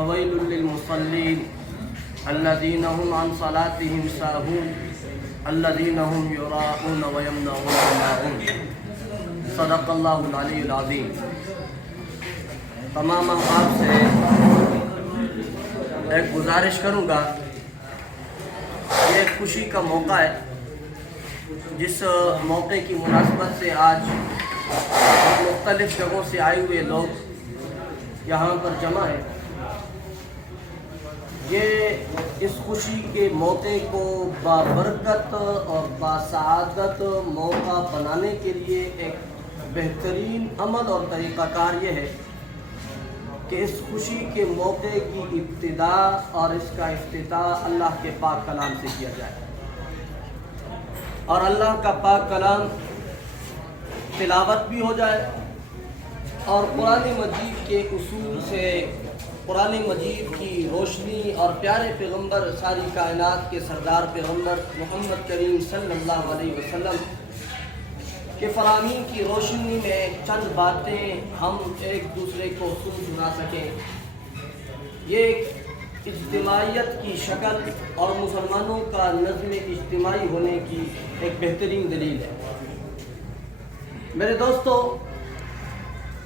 فويل للمصلين الذين هم عن صلاتهم ساهون الذين هم يراءون ويمنعون الماعون صدق اللہ العلی العظیم۔ تمام احباب سے ایک گزارش کروں گا، یہ ایک خوشی کا موقع ہے جس موقع کی مناسبت سے آج مختلف جگہوں سے آئے ہوئے لوگ یہاں پر جمع ہیں۔ یہ اس خوشی کے موقع کو بابرکت اور باسعادت موقع بنانے کے لیے ایک بہترین عمل اور طریقہ کار یہ ہے کہ اس خوشی کے موقع کی ابتدا اور اس کا افتتاح اللہ کے پاک کلام سے کیا جائے، اور اللہ کا پاک کلام تلاوت بھی ہو جائے اور قرآن مجید کے اصول سے قرآن مجید کی روشنی اور پیارے پیغمبر ساری کائنات کے سردار پیغمبر محمد کریم صلی اللہ علیہ وسلم کے فرامین کی روشنی میں چند باتیں ہم ایک دوسرے کو سنا سکیں۔ یہ ایک اجتماعیت کی شکل اور مسلمانوں کا نظم اجتماعی ہونے کی ایک بہترین دلیل ہے۔ میرے دوستو،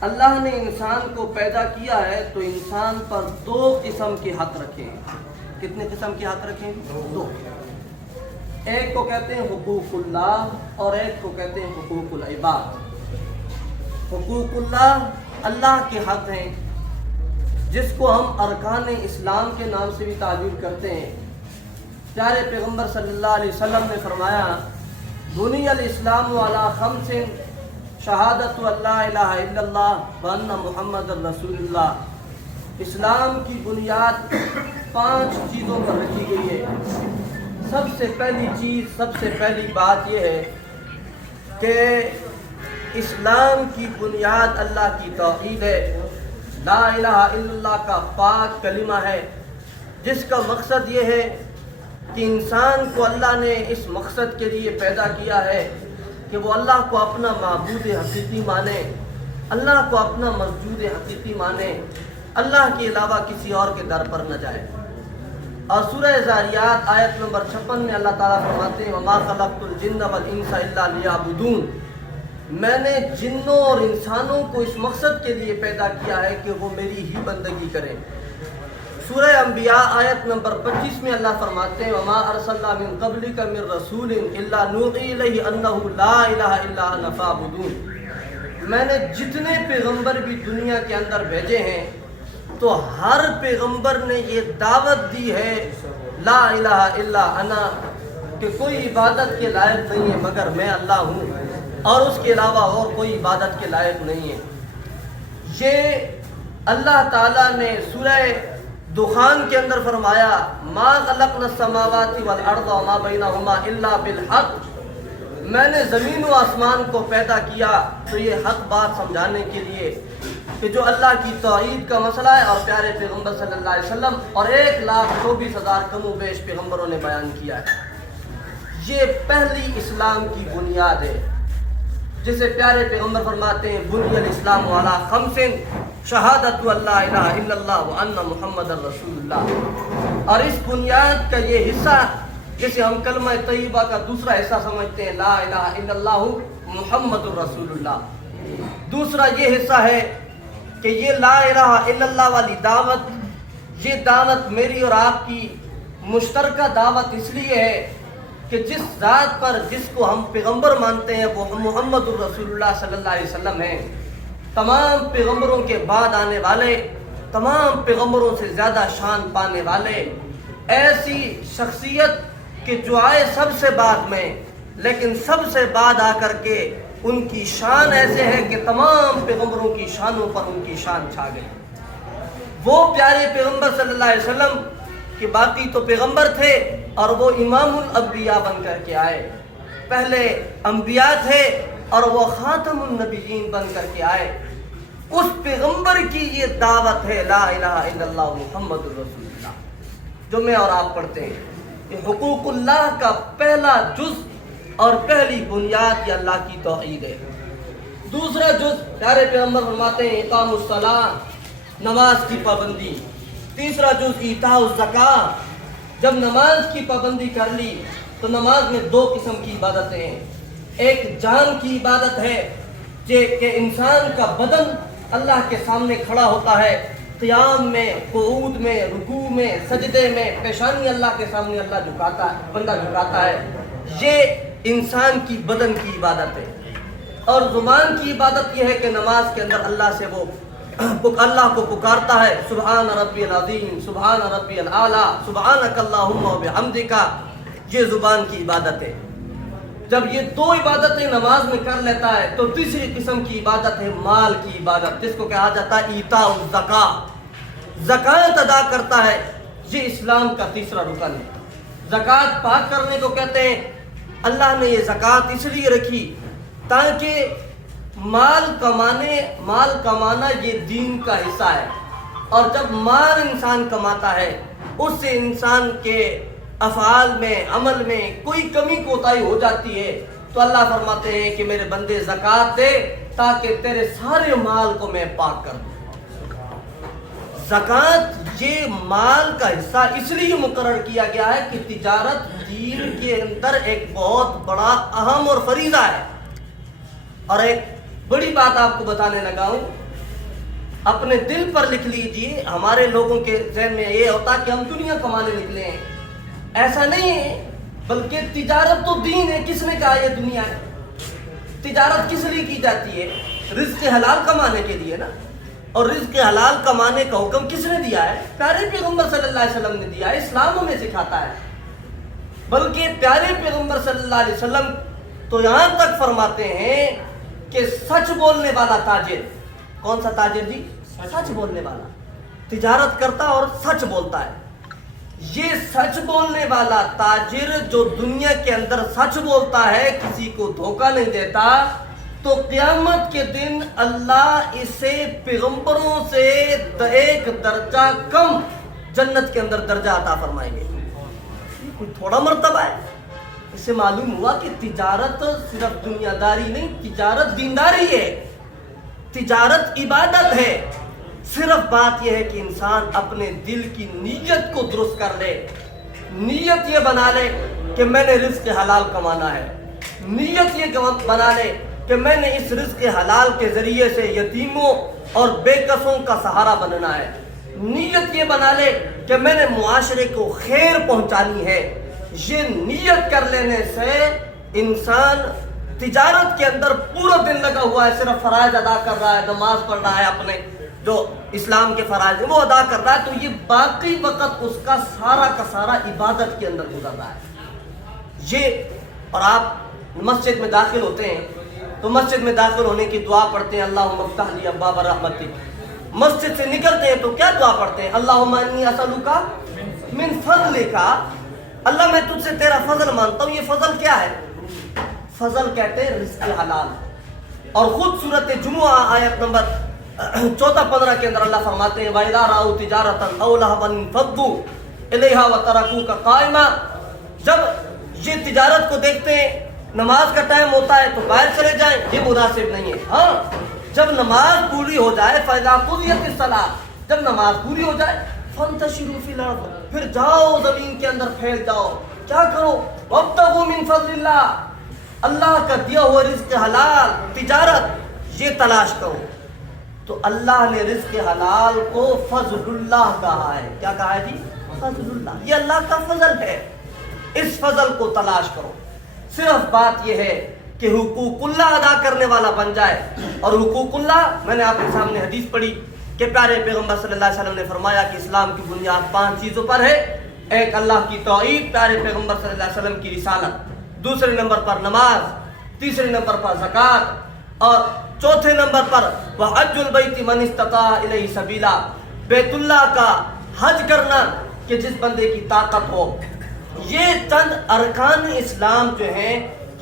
اللہ نے انسان کو پیدا کیا ہے تو انسان پر دو قسم کے حق رکھے ہیں۔ کتنے قسم کے حق رکھے ہیں؟ دو۔ ایک کو کہتے ہیں حقوق اللہ اور ایک کو کہتے ہیں حقوق العباد۔ حقوق اللہ اللہ کے حق ہیں جس کو ہم ارکان اسلام کے نام سے بھی تعبیر کرتے ہیں۔ پیارے پیغمبر صلی اللہ علیہ وسلم نے فرمایا، بنی الاسلام علی خمس شہادت اللہ الہ الا اللہ وان محمد رسول اللہ۔ اسلام کی بنیاد 5 چیزوں پر رکھی گئی ہے۔ سب سے پہلی چیز، سب سے پہلی بات یہ ہے کہ اسلام کی بنیاد اللہ کی توحید ہے، لا الہ الا اللہ کا پاک کلمہ ہے، جس کا مقصد یہ ہے کہ انسان کو اللہ نے اس مقصد کے لیے پیدا کیا ہے کہ وہ اللہ کو اپنا معبود حقیقی مانے، اللہ کو اپنا مسجود حقیقی مانے، اللہ کے علاوہ کسی اور کے در پر نہ جائے۔ اور سورہ ذاریات آیت نمبر 56 میں اللہ تعالیٰ فرماتے ہیں، وَمَا خَلَقْتُ الْجِنَّ وَالْإِنسَ إِلَّا لِيَعْبُدُونَ۔ میں نے جنوں اور انسانوں کو اس مقصد کے لیے پیدا کیا ہے کہ وہ میری ہی بندگی کریں۔ سورہ انبیاء آیت نمبر 25 میں اللہ فرماتے ہیں، وَمَا أَرْسَلْنَا مِن قَبْلِكَ مِن رَّسُولٍ إِلَّا نُوحِي إِلَيْهِ أَنَّهُ لَا إِلَٰهَ إِلَّا أَنَا فَاعْبُدُونِ۔ میں نے جتنے پیغمبر بھی دنیا کے اندر بھیجے ہیں تو ہر پیغمبر نے یہ دعوت دی ہے، لا الہ الا انا، کہ کوئی عبادت کے لائق نہیں ہے مگر میں اللہ ہوں، اور اس کے علاوہ اور کوئی عبادت کے لائق نہیں ہے۔ یہ اللہ تعالیٰ نے سورہ دخان کے اندر فرمایا، ما خلقنا السماوات والارض وما بینہما الا بالحق۔ میں نے زمین و آسمان کو پیدا کیا تو یہ حق بات سمجھانے کے لیے کہ جو اللہ کی توحید کا مسئلہ ہے، اور پیارے پیغمبر صلی اللہ علیہ وسلم اور 1,24,000 کم و بیش پیغمبروں نے بیان کیا ہے۔ یہ پہلی اسلام کی بنیاد ہے جسے پیارے پیغمبر فرماتے ہیں، بنی الاسلام علی خمس شہادت اللہ الہ الا اللہ وان محمد رسول اللہ۔ اور اس بنیاد کا یہ حصہ جسے ہم کلمہ طیبہ کا دوسرا حصہ سمجھتے ہیں، لا الہ الا اللہ محمد رسول اللہ، دوسرا یہ حصہ ہے کہ یہ لا الہ الا اللہ والی دعوت، یہ دعوت میری اور آپ کی مشترکہ دعوت اس لیے ہے کہ جس ذات پر جس کو ہم پیغمبر مانتے ہیں وہ محمد الرسول اللہ صلی اللہ علیہ وسلم ہیں۔ تمام پیغمبروں کے بعد آنے والے، تمام پیغمبروں سے زیادہ شان پانے والے، ایسی شخصیت کہ جو آئے سب سے بعد میں لیکن سب سے بعد آ کر کے ان کی شان ایسے ہے کہ تمام پیغمبروں کی شانوں پر ان کی شان چھا گئی۔ وہ پیارے پیغمبر صلی اللہ علیہ وسلم کہ باقی تو پیغمبر تھے اور وہ امام الانبیاء بن کر کے آئے، پہلے انبیاء تھے اور وہ خاتم النبیین بن کر کے آئے۔ اس پیغمبر کی یہ دعوت ہے، لا الہ الا اللہ محمد رسول اللہ، جو میں اور آپ پڑھتے ہیں۔ یہ حقوق اللہ کا پہلا جز اور پہلی بنیاد یہ اللہ کی توحید ہے۔ دوسرا جز پیارے پیغمبر فرماتے ہیں اقام الصلاۃ، نماز کی پابندی۔ तीसरा जुज ईता ज़कात। जब नमाज की पाबंदी कर ली तो नमाज में दो किस्म की इबादतें हैं। एक जान की इबादत है कि इंसान का बदन अल्लाह के सामने खड़ा होता है, क़ियाम में, क़ुऊद में, रुकू में, सजदे में, पेशानी अल्लाह के सामने अल्लाह झुकाता है, बंदा झुकाता है। ये इंसान की बदन की इबादत है। और ज़ुबान की इबादत यह है कि नमाज के अंदर अल्लाह से वो अल्लाह को पुकारता है, सुबहान रब्बियल अज़ीम, सुबहान रब्बियल आला, सुबहानक अल्लाहुम्मा व बिहम्दिका। ये ज़ुबान की इबादत है। जब ये दो इबादतें नमाज में कर लेता है तो तीसरी किस्म की इबादत है माल की इबादत, जिसको कहा जाता है ईता ज़कात। ज़कात अदा करता है, ये इस्लाम का तीसरा रुकन है। ज़कात पाक करने को कहते हैं। अल्लाह ने ये ज़कात इसलिए रखी ताकि माल कमाना ये दीन का हिस्सा है। और जब माल इंसान कमाता है उससे इंसान के अफ़आल में, अमल में कोई कमी कोताही हो जाती है तो अल्लाह फरमाते हैं कि मेरे बंदे ज़कात दे ताकि तेरे सारे माल को मैं पाक कर दूँ। ज़कात ये माल का हिस्सा इसलिए मुकर्रर किया गया है कि तिजारत दीन के अंदर एक बहुत बड़ा अहम और फरीज़ा है। और एक बड़ी बात आपको बताने लगा हूं, अपने दिल पर लिख लीजिए। हमारे लोगों के ज़हन में ये होता कि हम दुनिया कमाने निकले हैं, ऐसा नहीं है। बल्कि तिजारत तो दीन है। किसने कहा ये दुनिया है? तिजारत किस लिए की जाती है? रिज़्क़ हलाल कमाने के लिए ना। और रिज़्क़ हलाल कमाने का हुक्म किसने दिया है? प्यारे पैगंबर सल्लल्लाहु अलैहि वसल्लम ने दिया है। इस्लाम हमें सिखाता है। बल्कि प्यारे पैगंबर सल्लल्लाहु अलैहि वसल्लम तो यहाँ तक फरमाते हैं कि सच बोलने वाला ताजिर, कौन सा ताजिर जी? सच बोलने वाला, तिजारत करता और सच बोलता है। ये सच बोलने वाला ताजिर जो दुनिया के अंदर सच बोलता है, किसी को धोखा नहीं देता, तो क़यामत के दिन अल्लाह इसे पैगंबरों से एक दर्जा कम जन्नत के अंदर दर्जा अता फरमाएंगे। कोई थोड़ा मर्तबा है। इससे मालूम हुआ कि तिजारत सिर्फ दुनियादारी नहीं, तिजारत दीनदारी है, तिजारत इबादत है। सिर्फ बात यह है कि इंसान अपने दिल की नीयत को दुरुस्त कर ले। नीयत ये बना ले कि मैंने रिज़्क़ हलाल कमाना है। नीयत ये बना ले कि मैंने इस रिज़्क़ हलाल के ज़रिए से यतीमों और बेकसों का सहारा बनना है। नीयत ये बना ले कि मैंने मुआशरे को खैर पहुंचानी है। ये नीयत कर लेने से इंसान तिजारत के अंदर पूरा दिन लगा हुआ है, सिर्फ फ़राइज़ अदा कर रहा है, नमाज पढ़ रहा है, अपने जो इस्लाम के फ़राइज़ हैं वो अदा कर रहा है, तो ये बाकी वक़्त उसका सारा का सारा इबादत के अंदर गुजर रहा है। ये और आप मस्जिद में दाखिल होते हैं तो मस्जिद में दाखिल होने की दुआ पढ़ते हैं, अल्लाहुम्मा इफ्तह ली अब्वाब रहमतिक। मस्जिद से निकलते हैं तो क्या दुआ पढ़ते हैं? अल्लाहुम्मा इन्नी असअलुका मिन फज़लिका, अल्लाह मैं तुझसे तेरा फजल मानता हूँ। ये फजल क्या है? फजल कहते हैं रिज़्क़ हलाल। और खुद सूरत जुमुआ आयत नंबर 14-15 के अंदर अल्लाह फरमाते हैं, वइज़ा राऊ तिजारतन औ लहवन फद्दू इलैहा व तरकूका काइमा। जब ये तिजारत को देखते हैं, नमाज का टाइम होता है तो बाहर चले जाएं, ये मुनासिब नहीं है। हाँ, जब नमाज पूरी हो जाए, फ़इज़ा क़ुज़ियतिस सलात, जब नमाज पूरी हो जाए, फंतशिरू फिल अर्ज़, फिर जाओ ज़मीन के अंदर फैल जाओ। क्या करो? वब्तगू मिन फ़ज़लिल्लाह, अल्लाह का दिया हुआ रिज़्क़ हलाल, तिजारत ये तलाश करो। तो अल्लाह ने रिज़्क़ हलाल को फ़ज़लुल्लाह कहा है। क्या कहा है जी? फ़ज़लुल्लाह, ये अल्लाह का फजल है। इस फजल को तलाश करो। सिर्फ बात यह है कि हुकूकुल्लाह अदा करने वाला बन जाए। और हुकूकुल्लाह, मैंने आपके सामने हदीस पढ़ी कि प्यारे पैगंबर सल्लल्लाहु अलैहि वसल्लम ने फरमाया कि इस्लाम की बुनियाद 5 चीज़ों पर है। एक, अल्लाह की तौहीद, प्यारे पैगंबर सल्लल्लाहु अलैहि वसल्लम की रिसालत, दूसरे नंबर पर नमाज, तीसरे नंबर पर ज़कात, और चौथे नंबर पर वह हज्जुल बैति मन इस्तता इलैहि सबीला, बैतुल्लाह का हज करना कि जिस बंदे की ताकत हो। ये चंद अरकान इस्लाम जो हैं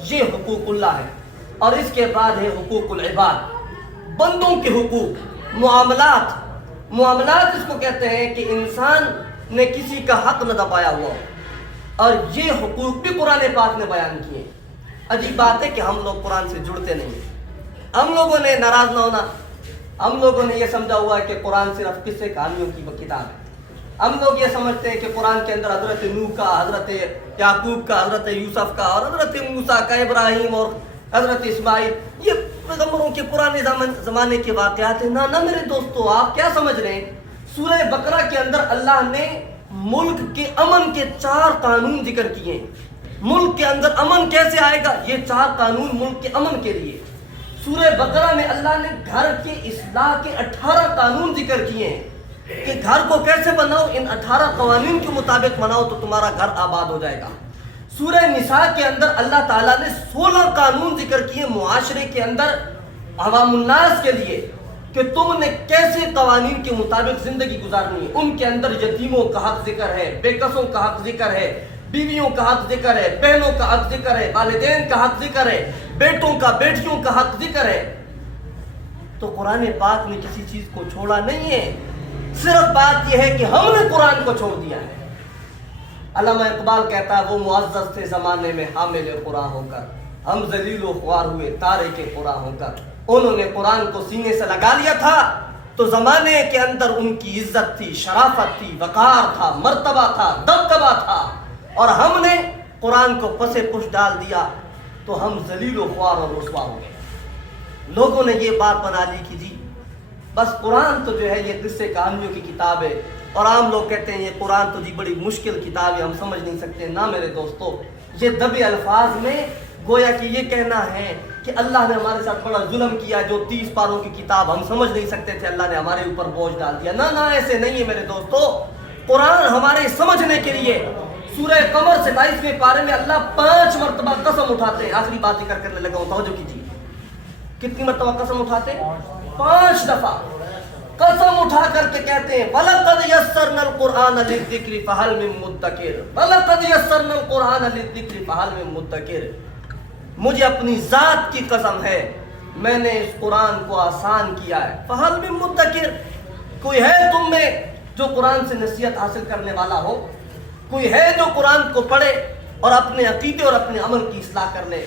ये हुकूकुल्लाह है। और इसके बाद है हुकूकुल इबाद, बंदों के हुकूक, मुआमलात इसको कहते हैं कि इंसान ने किसी का हक न दबाया हुआ। और ये हुकूक भी कुरान पाक ने बयान किए। अजीब बात है कि हम लोग कुरान से जुड़ते नहीं हैं। हम लोगों ने नाराज ना होना, हम लोगों ने ये समझा हुआ है कि कुरान सिर्फ किस्से कहानियों की किताब है। हम लोग ये समझते हैं कि कुरान के अंदर हजरत नूह का, हजरत याकूब का, हजरत यूसुफ का और हजरत मूसा का, इब्राहिम और हजरत इस्माइल, ये पैगम्बरों के पुराने ज़माने के वाक़यात हैं। ना ना मेरे दोस्तों, आप क्या समझ रहे हैं? सूरह बकरा के अंदर अल्लाह ने मुल्क के अमन के 4 कानून जिक्र किए हैं। मुल्क के अंदर अमन कैसे आएगा? ये 4 कानून मुल्क के अमन के लिए। सूरह बकरा में अल्लाह ने घर के इस्लाह के 18 कानून जिक्र किए हैं कि घर को कैसे बनाओ, इन 18 कवानीन के मुताबिक बनाओ तो तुम्हारा घर आबाद हो जाएगा। सूरह निसा के अंदर अल्लाह ताला ने 16 कानून जिक्र किए मुआशरे के अंदर अवामुन्नास के लिए कि तुमने कैसे कवानीन के मुताबिक जिंदगी गुजारनी है। उनके अंदर यतीमों का हक जिक्र है, बेकसों का हक जिक्र है, बीवियों का हक जिक्र है, बहनों का हक जिक्र है, वालिदैन का हक जिक्र है, बेटों का बेटियों का हक जिक्र है। तो कुरान पाक ने किसी चीज को छोड़ा नहीं है, सिर्फ बात यह है कि हमने कुरान को छोड़ दिया है। अल्लामा इकबाल कहता है, वो मुअज़्ज़ज़ थे ज़माने में हामिल कुरान होकर, हम ज़लील व ख्वार हुए तारे के कुरान होकर। उन्होंने कुरान को सीने से लगा लिया था तो ज़माने के अंदर उनकी इज्जत थी, शराफत थी, वक़ार था, मर्तबा था, दबदबा था। और हमने कुरान को पसे पुश डाल दिया तो हम ज़लील व ख्वार और रुसवा हो गए। लोगों ने ये बात बना ली कि जी बस कुरान तो जो है ये किस्से कहानियों की किताब है, और आम लोग कहते हैं ये कुरान तो जी बड़ी मुश्किल किताब है, हम समझ नहीं सकते। ना मेरे दोस्तों, ये दबे अल्फाज में गोया कि ये कहना है कि अल्लाह ने हमारे साथ बड़ा जुल्म किया, जो 30 पारों की किताब हम समझ नहीं सकते थे, अल्लाह ने हमारे ऊपर बोझ डाल दिया। ना ना, ऐसे नहीं है मेरे दोस्तों। कुरान हमारे समझने के लिए सूरह कमर 27वें पारे में अल्लाह 5 मरतबा कसम उठाते हैं। आखिरी बात जिक्र करने लगा हूं, तवज्जो कीजिए। कितनी मरतबा कसम उठाते हैं? 5 दफा कसम उठा करके कहते हैं, वलक़द यस्सरनल कुरआन लिज़्ज़िक्रि फ़हल मिन मुद्दकिर, वलक़द यस्सरनल कुरआन लिज़्ज़िक्रि फ़हल मिन मुद्दकिर। मुझे अपनी जात की कसम है, मैंने इस कुरान को आसान किया है। फ़हल मिन मुद्दकिर, कोई है तुम में जो कुरान से नसीहत हासिल करने वाला हो? कोई है जो कुरान को पढ़े और अपने अकीदे और अपने अमल की इस्लाह कर ले?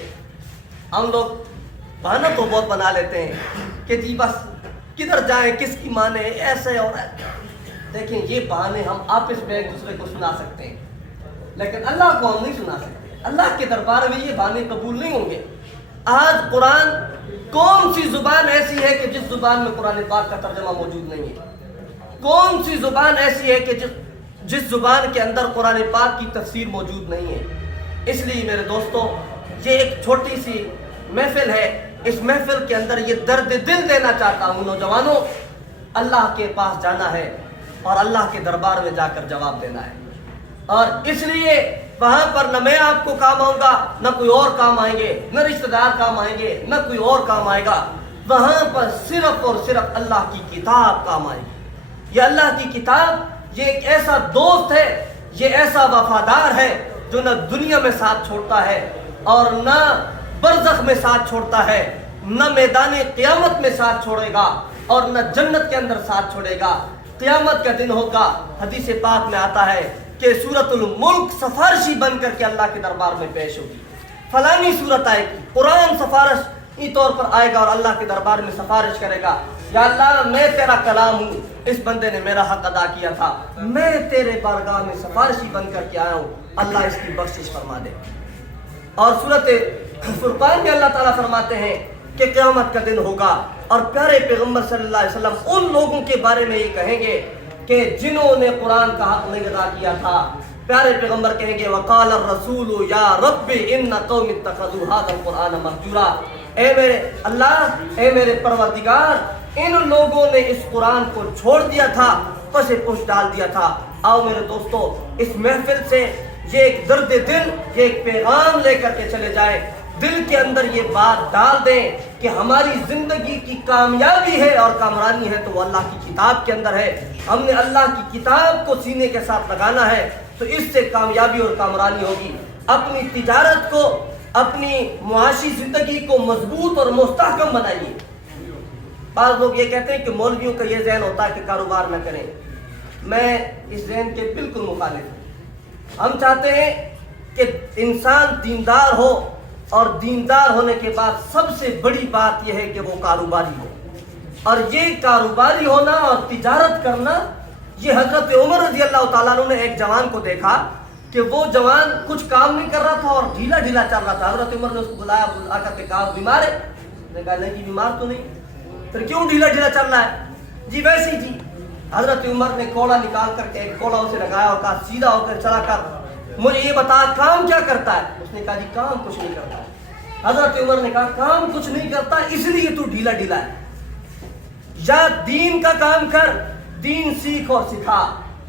हम लोग बहाना तो बहुत बना लेते हैं कि जी बस किधर जाए, किसकी माने, ऐसे और देखें, ये बहाने हम आपस में एक दूसरे को सुना सकते हैं, लेकिन अल्लाह को हम नहीं सुना सकते। अल्लाह के दरबार में ये बहाने कबूल नहीं होंगे। आज कुरान, कौन सी जुबान ऐसी है कि जिस जुबान में कुरान पाक का तर्जमा मौजूद नहीं है? कौन सी जुबान ऐसी है कि जिस जुबान के अंदर कुरान पाक की तफसीर मौजूद नहीं है? इसलिए मेरे दोस्तों, ये एक छोटी सी महफिल है, इस महफिल के अंदर ये दर्द दिल देना चाहता हूँ नौजवानों, अल्लाह के पास जाना है और अल्लाह के दरबार में जाकर जवाब देना है। और इसलिए वहां पर न मैं आपको काम आऊंगा, न कोई और काम आएंगे, न रिश्तेदार काम आएंगे, न कोई और काम आएगा। वहां पर सिर्फ और सिर्फ अल्लाह की किताब काम आएगी। ये अल्लाह की किताब, ये एक ऐसा दोस्त है, ये ऐसा वफादार है जो न दुनिया में साथ छोड़ता है और न बरज़ख में साथ छोड़ता है, न मैदान क़यामत में साथ छोड़ेगा और न जन्नत के अंदर साथ छोड़ेगा। क़यामत का दिन होगा, हदीस पाक में आता है कि सूरतुल मुल्क सिफारिशी बन करके अल्लाह के दरबार में पेश होगी। फलानी सूरत आएगी, कुरान सिफारिश ई तौर पर आएगा और अल्लाह के दरबार में सिफारिश करेगा, या अल्लाह मैं तेरा कलाम हूँ, इस बंदे ने मेरा हक अदा किया था, मैं तेरे बारगाह में सिफारिशी बन करके आया हूँ, अल्लाह इसकी बख्शिश फरमा दे। और सूरत फुरकान में अल्लाह ताला फरमाते हैं कि क़यामत का दिन होगा और प्यारे पैगम्बर सल्लल्लाहु अलैहि वसल्लम उन लोगों के बारे में ये कहेंगे कि जिन्होंने कुरान का हक नहीं अदा किया था। प्यारे पैगम्बर कहेंगे, वक़ाल रसूलु या रब्बी इन्ना कौमी इत्तख़ज़ू हाज़ल कुरान महजूरा। ए मेरे अल्लाह, ए मेरे परवरदिगार, इन लोगों ने इस कुरान को छोड़ दिया था, पसे पुश डाल दिया था। आओ मेरे दोस्तों, इस महफिल से ये एक दर्द दिल, ये एक पैगाम लेकर के चले जाए, दिल के अंदर ये बात डाल दें कि हमारी जिंदगी की कामयाबी है और कामरानी है तो वो अल्लाह की किताब के अंदर है। हमने अल्लाह की किताब को सीने के साथ लगाना है तो इससे कामयाबी और कामरानी होगी। अपनी तिजारत को, अपनी मुआशी जिंदगी को मजबूत और मुस्तहकम बनाइए। बाज़ लोग ये कहते हैं कि मौलवियों का ये ज़हन होता है कि कारोबार न करें। मैं इस ज़हन के बिल्कुल मुखालिफ हूँ। हम चाहते हैं कि इंसान दीनदार हो और दीनदार होने के बाद सबसे बड़ी बात यह है कि वो कारोबारी हो। और ये कारोबारी होना और तिजारत करना یہ حضرت عمر رضی اللہ تعالیٰ عنہ نے ایک جوان کو دیکھا کہ وہ جوان کچھ کام نہیں کر رہا تھا اور ڈھیلا ڈھیلا چل رہا تھا. حضرت عمر نے اس کو بلایا, بلا کر کے کہا بیمار ہے؟ نے کہا نہیں جی بیمار تو نہیں. پھر کیوں ڈھیلا ڈھیلا چل رہا ہے؟ جی ویسے ہی جی. حضرت عمر نے کوڑا نکال کر کے ایک کوڑا اسے لگایا اور کہا سیدھا ہو کر چلا کر مجھے یہ بتا کام کیا کرتا ہے؟ اس نے کہا جی کام کچھ نہیں کرتا. حضرت عمر نے کہا کام کچھ نہیں کرتا اس لیے تو ڈھیلا ڈھیلا ہے. یا دین کا کام کر, دین سیکھ اور سکھا,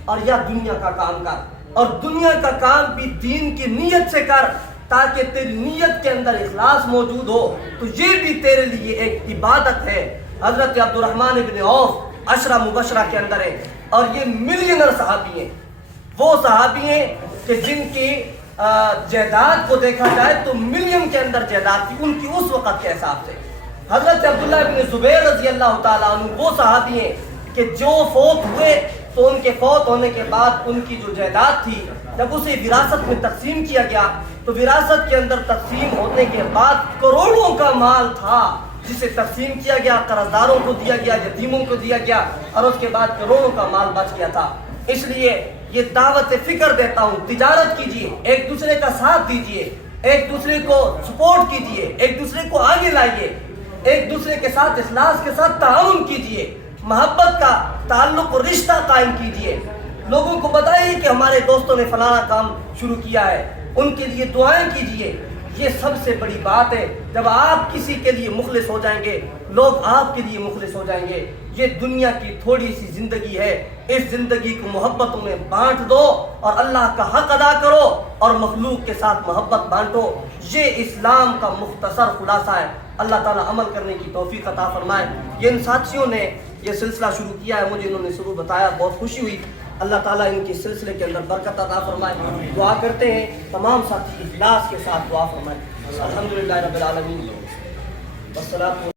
اور یا دنیا کا کام کر, اور دنیا کا کام بھی دین کی نیت سے کر تاکہ تیری نیت کے اندر اخلاص موجود ہو, تو یہ بھی تیرے لیے ایک عبادت ہے. حضرت عبد الرحمن ابن عوف عشرہ مبشرہ کے اندر ہے, اور یہ ملینر صحابی ہیں. وہ صحابی ہیں کہ جن کی جائیداد کو دیکھا جائے تو ملین کے اندر جائیداد تھی ان کی اس وقت کے حساب سے. حضرت عبداللہ ابن زبیر رضی اللہ تعالیٰ عنہ وہ صحابی ہیں کہ جو فوت ہوئے تو ان کے فوت ہونے کے بعد ان کی جو جائیداد تھی جب اسے وراثت میں تقسیم کیا گیا تو وراثت کے اندر تقسیم ہونے کے بعد کروڑوں کا مال تھا جسے تقسیم کیا گیا, قرضداروں کو دیا گیا, یتیموں کو دیا گیا, اور اس کے بعد کروڑوں کا مال بچ گیا تھا. اس لیے یہ دعوت فکر دیتا ہوں, تجارت کیجئے, ایک دوسرے کا ساتھ دیجئے, ایک دوسرے کو سپورٹ کیجئے, ایک دوسرے کو آگے لائیے, ایک دوسرے کے ساتھ اخلاص کے ساتھ تعاون کیجئے, محبت کا تعلق اور رشتہ قائم کیجئے. لوگوں کو بتائیے کہ ہمارے دوستوں نے فلانا کام شروع کیا ہے, ان کے لیے دعائیں کیجئے. یہ سب سے بڑی بات ہے. جب آپ کسی کے لیے مخلص ہو جائیں گے لوگ آپ کے لیے مخلص ہو جائیں گے. یہ دنیا کی تھوڑی سی زندگی ہے, اس زندگی کو محبتوں میں بانٹ دو اور اللہ کا حق ادا کرو اور مخلوق کے ساتھ محبت بانٹو. یہ اسلام کا مختصر خلاصہ ہے. اللہ تعالیٰ عمل کرنے کی توفیق عطا فرمائے. یہ ان ساتھیوں نے یہ سلسلہ شروع کیا ہے, مجھے انہوں نے شروع بتایا, بہت خوشی ہوئی. اللہ تعالیٰ ان کے سلسلے کے اندر برکت عطا فرمائے. دعا کرتے ہیں تمام ساتھی اخلاص کے ساتھ دعا فرمائے. الحمدللہ رب العالمین والصلاۃ